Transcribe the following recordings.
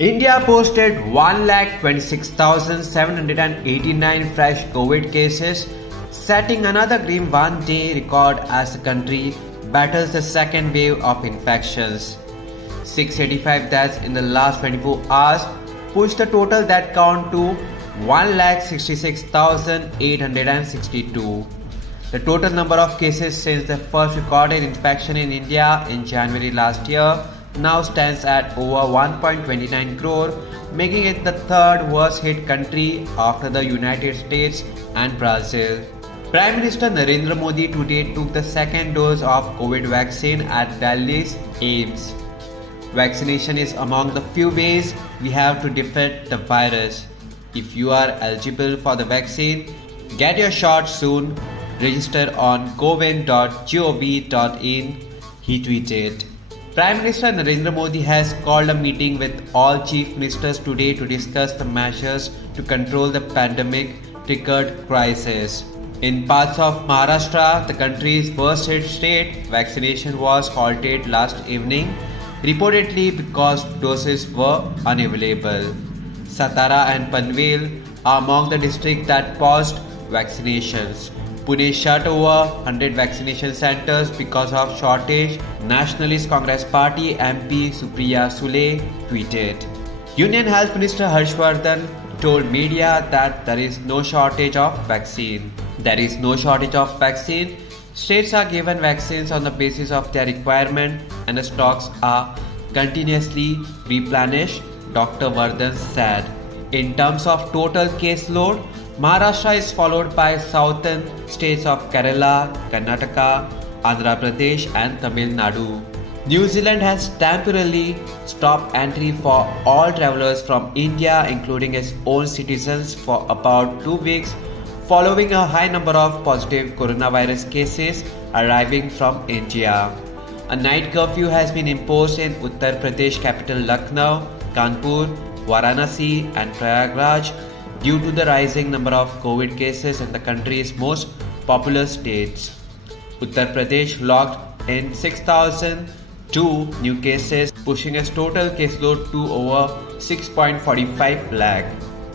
India posted 1,26,789 fresh COVID cases, setting another grim one-day record as the country battles the second wave of infections. 685 deaths in the last 24 hours pushed the total death count to 1,66,862. The total number of cases since the first recorded infection in India in January last year now stands at over 1.29 crore, making it the third worst hit country after the United States and Brazil. Prime Minister Narendra Modi today took the second dose of COVID vaccine at Delhi's AIIMS. Vaccination is among the few ways we have to defeat the virus. If you are eligible for the vaccine, get your shot soon. Register on cowin.gov.in, he tweeted. Prime Minister Narendra Modi has called a meeting with all chief ministers today to discuss the measures to control the pandemic-triggered crisis. In parts of Maharashtra, the country's worst hit state, vaccination was halted last evening, reportedly because doses were unavailable. Satara and Panvel are among the districts that paused vaccinations. Pune shut over 100 vaccination centers because of shortage, Nationalist Congress Party MP Supriya Sule tweeted. Union Health Minister Harshvardhan told media that there is no shortage of vaccine. There is no shortage of vaccine. States are given vaccines on the basis of their requirement and the stocks are continuously replenished, Dr. Vardhan said. In terms of total caseload, Maharashtra is followed by southern states of Kerala, Karnataka, Andhra Pradesh and Tamil Nadu. New Zealand has temporarily stopped entry for all travellers from India, including its own citizens, for about 2 weeks following a high number of positive coronavirus cases arriving from India. A night curfew has been imposed in Uttar Pradesh capital Lucknow, Kanpur, Varanasi and Prayagraj due to the rising number of COVID cases in the country's most populous states. Uttar Pradesh logged in 6,002 new cases, pushing its total caseload to over 6.45 lakh.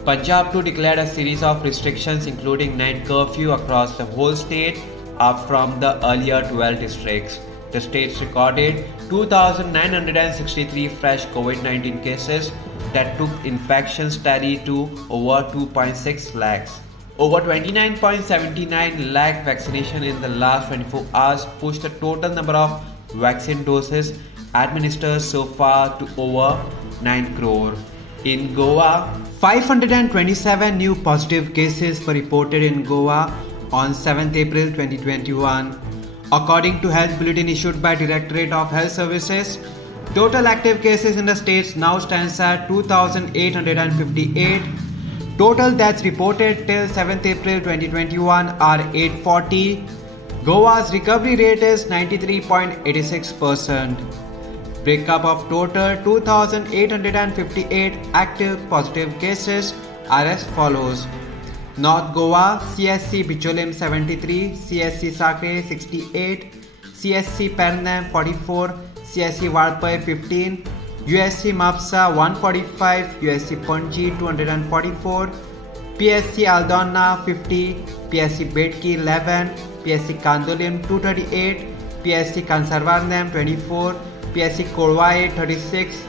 Punjab too declared a series of restrictions including night curfew across the whole state, up from the earlier 12 districts. The states recorded 2,963 fresh COVID-19 cases that took infection steady to over 2.6 lakhs. Over 29.79 lakh vaccination in the last 24 hours pushed the total number of vaccine doses administered so far to over 9 crore. In Goa, 527 new positive cases were reported in Goa on 7th April 2021. According to Health Bulletin issued by Directorate of Health Services, total active cases in the states now stands at 2,858. Total deaths reported till 7th April 2021 are 840. Goa's recovery rate is 93.86%. Breakup of total 2,858 active positive cases are as follows. North Goa, CSC Bicholim 73, CSC Sakre 68, CSC Pernam 44, CSC Vadpai 15, USC Mapsa 145, USC Panji 244, PSC Aldona 50, PSC Bedki 11, PSC Kandolim 238, PSC Kansarvarnam 24, PSC Korwai 36,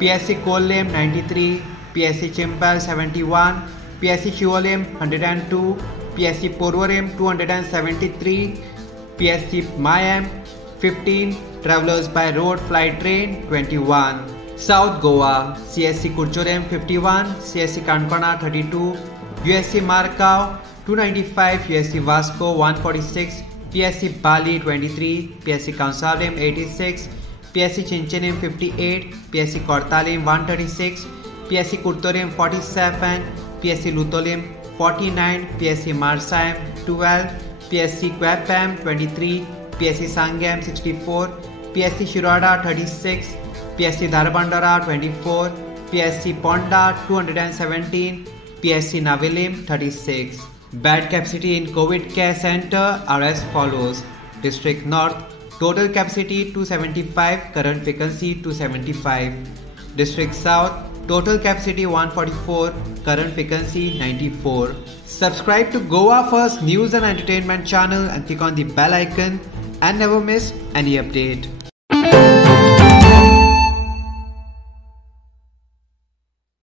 PSC Kolem 93, PSC Chimpal 71, PSC Shivolim 102, PSC Porvorim 273, PSC Mayam 15, Travelers by Road Flight Train 21. South Goa, CSC Kurchorem 51, CSC Kankana 32, USC Markau 295, USC Vasco 146, PSC Bali 23, PSC Kansalem 86, PSC Chinchanim 58, PSC Kortalim 136, PSC Kurtorim 47, PSC Lutolim 49, PSC Marsayam 12, PSC Kwapam 23, PSC Sangam 64, PSC Shirada 36, PSC Dharbandara 24, PSC Ponda 217, PSC Navilim 36. Bed capacity in COVID care center are as follows. District North, total capacity 275, current vacancy 275. District South, Total capacity 144, current vacancy 94. Subscribe to Goa First News and Entertainment channel and click on the bell icon and never miss any update.